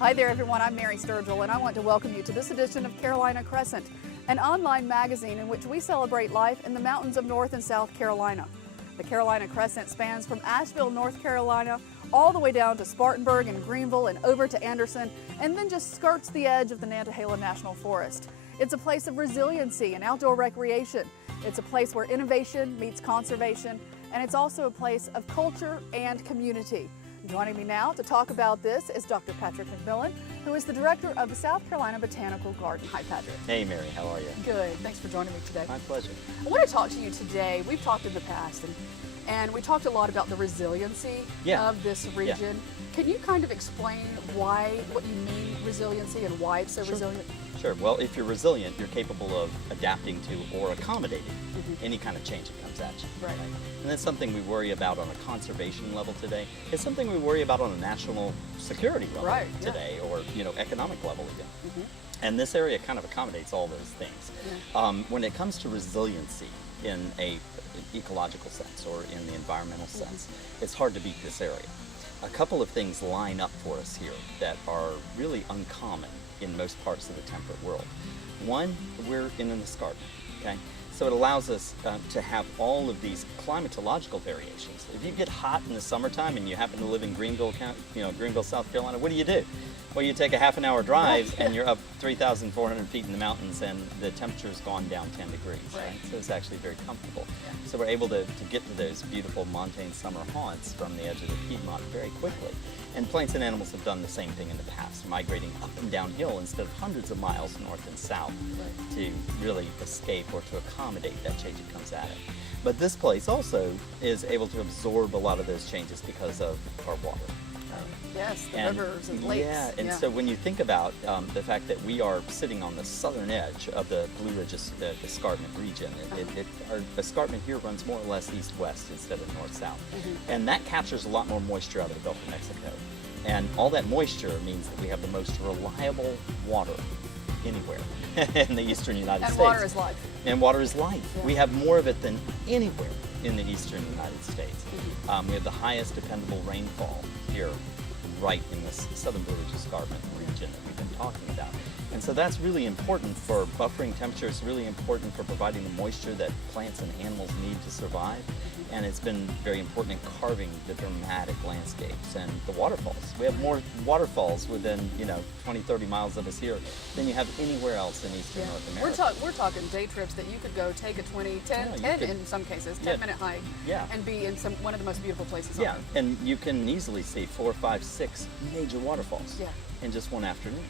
Hi there everyone, I'm Mary Sturgill and I want to welcome you to this edition of Carolina Crescent, an online magazine in which we celebrate life in the mountains of North and South Carolina. The Carolina Crescent spans from Asheville, North Carolina, all the way down to Spartanburg and Greenville and over to Anderson, and then just skirts the edge of the Nantahala National Forest. It's a place of resiliency and outdoor recreation. It's a place where innovation meets conservation, and it's also a place of culture and community. Joining me now to talk about this is Dr. Patrick McMillan, who is the director of the South Carolina Botanical Garden. Hi, Patrick. Hey, Mary. How are you? Good. Thanks for joining me today. My pleasure. I want to talk to you today. We've talked in the past, and we talked a lot about the resiliency of this region. Yeah. Can you kind of explain what you mean resiliency and why it's so resilient? Sure. Well, if you're resilient, you're capable of adapting to or accommodating any kind of change that comes at you. Right. And that's something we worry about on a conservation level today. It's something we worry about on a national security level today, or economic level again. And this area kind of accommodates all those things. Yeah. When it comes to resiliency in a ecological sense or in the environmental sense, it's hard to beat this area. A couple of things line up for us here that are really uncommon in most parts of the temperate world. One, we're in an escarpment, okay? So it allows us to have all of these climatological variations. If you get hot in the summertime and you happen to live in Greenville, Greenville, South Carolina, what do? Well, you take a half-an-hour drive and you're up 3,400 feet in the mountains and the temperature's gone down 10 degrees, right? So it's actually very comfortable. Yeah. So we're able to get to those beautiful montane summer haunts from the edge of the Piedmont very quickly. And plants and animals have done the same thing in the past, migrating up and downhill instead of hundreds of miles north and south to really escape or to accommodate that change that comes at it. But this place also is able to absorb a lot of those changes because of our water. Yes, the rivers and lakes. Yeah, and so when you think about the fact that we are sitting on the southern edge of the Blue Ridge Escarpment region, our escarpment here runs more or less east-west instead of north-south. And that captures a lot more moisture out of the Gulf of Mexico. And all that moisture means that we have the most reliable water anywhere in the eastern United States. And water is life. And water is life. Yeah. We have more of it than anywhere in the eastern United States. We have the highest dependable rainfall here, right in this southern Blue Ridge Escarpment region that we've been talking about. And so that's really important for buffering temperature. It's really important for providing the moisture that plants and animals need to survive. And it's been very important in carving the dramatic landscapes and the waterfalls. We have more waterfalls within 20, 30 miles of us here than you have anywhere else in eastern North America. We're talking day trips that you could go take a 10 in some cases, 10-minute hike and be in one of the most beautiful places on Earth. And you can easily see 4, 5, 6 major waterfalls in just one afternoon.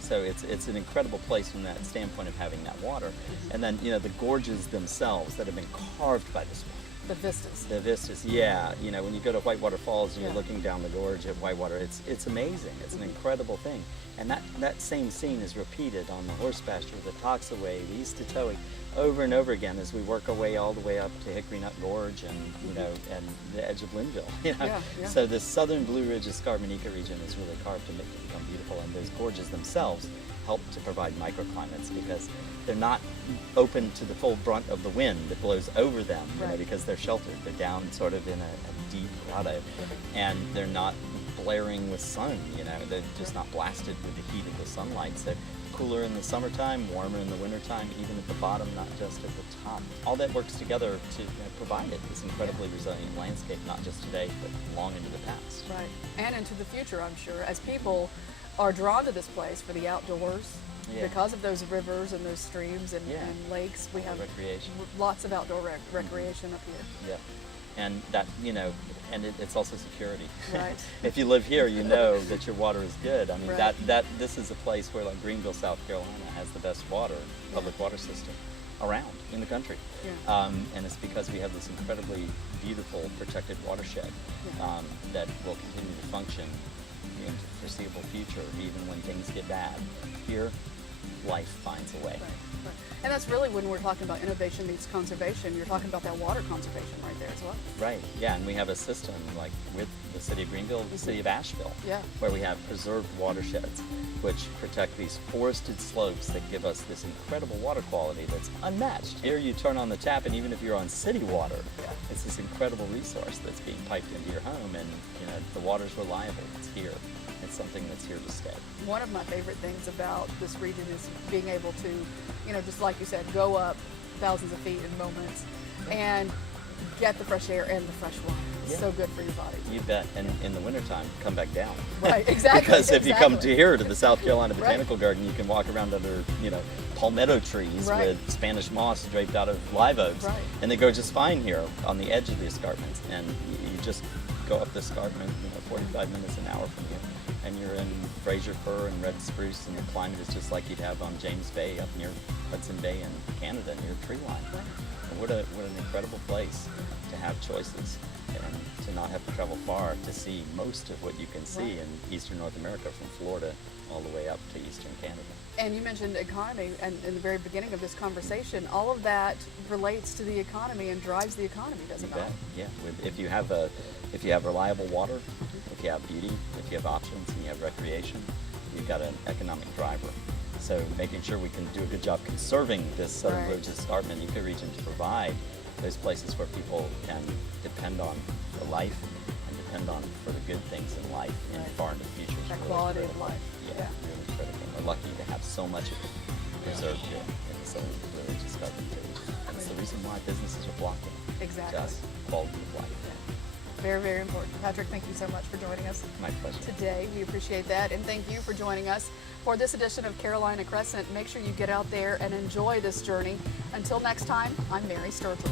So it's an incredible place from that standpoint of having that water. And then the gorges themselves that have been carved by this water. The vistas. The vistas, yeah. When you go to Whitewater Falls and you're looking down the gorge at Whitewater, it's amazing. It's an incredible thing. And that same scene is repeated on the horse pasture, the Toxaway, the East Totowe, over and over again as we work our way all the way up to Hickory Nut Gorge and and the edge of Linville. So this southern Blue Ridge Escarpment ecoregion is really carved to make it become beautiful, and those gorges themselves help to provide microclimates because they're not open to the full brunt of the wind that blows over them, because they're sheltered. They're down sort of in a deep grotto, and they're not blaring with sun, they're just not blasted with the heat of the sunlight. So cooler in the summertime, warmer in the wintertime, even at the bottom, not just at the top. All that works together to provide this incredibly resilient landscape, not just today, but long into the past. Right, and into the future, I'm sure, as people are drawn to this place for the outdoors. Because of those rivers and those streams and lakes, we have lots of outdoor recreation up here. And that, and it's also security. Right. If you live here, you know that your water is good. I mean, this is a place where, like Greenville, South Carolina, has the best public water system around in the country. And it's because we have this incredibly beautiful protected watershed that will continue to function into the foreseeable future, even when things get bad. Here, life finds a way. And that's really when we're talking about innovation meets conservation, you're talking about that water conservation right there as well. Right, and we have a system like with the city of Greenville, the city of Asheville, where we have preserved watersheds which protect these forested slopes that give us this incredible water quality that's unmatched. Here you turn on the tap, and even if you're on city water, it's this incredible resource that's being piped into your home, and the water's reliable, it's here. It's something that's here to stay. One of my favorite things about this region is being able to, just like you said, go up thousands of feet in moments and get the fresh air and the fresh water. It's so good for your body. You bet. And in the wintertime, come back down. Right, exactly. Because if you come to here to the South Carolina Botanical Garden, you can walk around under, palmetto trees with Spanish moss draped out of live oaks. Right. And they grow just fine here on the edge of the escarpments. And you just go up the escarpment, 45 minutes an hour from here. And you're in Fraser fir and red spruce, and the climate is just like you'd have on James Bay up near Hudson Bay in Canada near tree line. And what an incredible place to have choices and to not have to travel far to see most of what you can see in eastern North America, from Florida all the way up to eastern Canada. And you mentioned economy, and in the very beginning of this conversation, all of that relates to the economy and drives the economy, doesn't it? Yeah. If you have reliable water, if you have beauty, if you have options, and you have recreation, you've got an economic driver. So making sure we can do a good job conserving this Southern Ridge Escarpment ecoregion to provide those places where people can depend on for life and depend on for the good things in life in far into the future. That really quality critical. of life. Yeah, really critical. We're lucky to have so much of it preserved here in the Southern Ridge Escarpment. That's the reason why businesses are flocking. Exactly. Just quality of life. Very, very important. Patrick, thank you so much for joining us. My pleasure. Today, we appreciate that, and thank you for joining us for this edition of Carolina Crescent. Make sure you get out there and enjoy this journey. Until next time, I'm Mary Sturgill.